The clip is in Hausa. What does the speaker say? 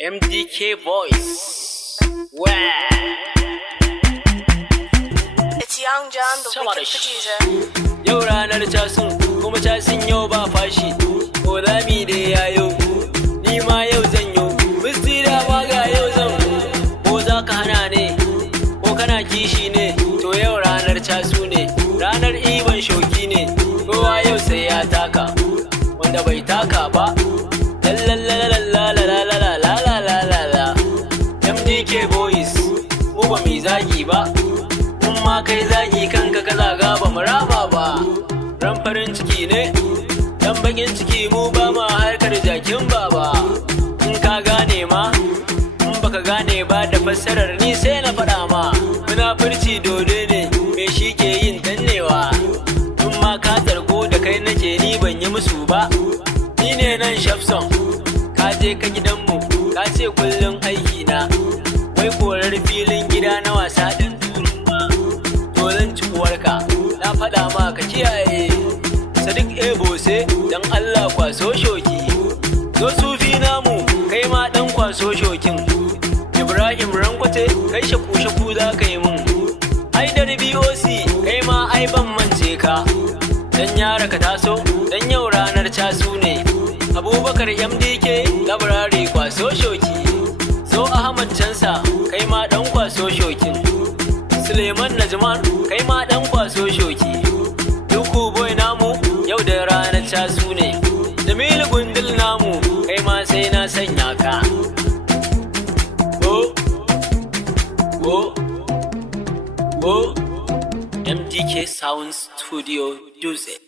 MDK Boys. Wow. It's Young John, the Sama da wicked shi. producer. Yau ranar casun kuma casun yau ba fashi. Ko zami da yayo, ni ma yau zan yo. Musti da ma ga yau zan. Ko za ka hana ne, ko kana kishi ne. To yau ranar casu ne, ranar iban shoki ne. Kowa yau sai ya taka, wanda bai taka ba. MDK Boys, mu ba mu zagi ba. Mun ma kai zagi kanka ka zaga ba mu raba ba. Ran farin ciki ne, dan bakin ciki mu ba ma harkar jakin baba. In ka gane ma, in baka gane ba da fassarar ni sai na faɗa ma. Munafurci dode ne, me shi ke yin dannewa. In ma ka zargo da kai nake ni ban yi musu ba. Ni ne nan Shafson, ka je ka gidanmu, ka ce kullum aiki na. Wai korar filin gida na wasa ɗin turun ma. To zan ci uwarka, na faɗa ma ka kiyaye. Sadiq Ebose, dan Allah kwaso shoki. Zo sufi namu, kai ma ɗan kwaso shokin. Ibrahim Rankwate, kai shaku-shaku za ka yi mun. Haidar BOC, kai ma ai ban mance ka. Dan yara ka taso, dan yau ranar casu ne. Abubakar MDK, labarari kwaso shoki. So Ahmad Cansa, kai ma dan kwaso shokin. Suleiman Najman, kai ma dan kwaso shoki. Duku boy namu, yau da ranar casu ne. Jamilu Gundul namu, kai ma sai na sanya ka. MDK Sound Studio Dutse.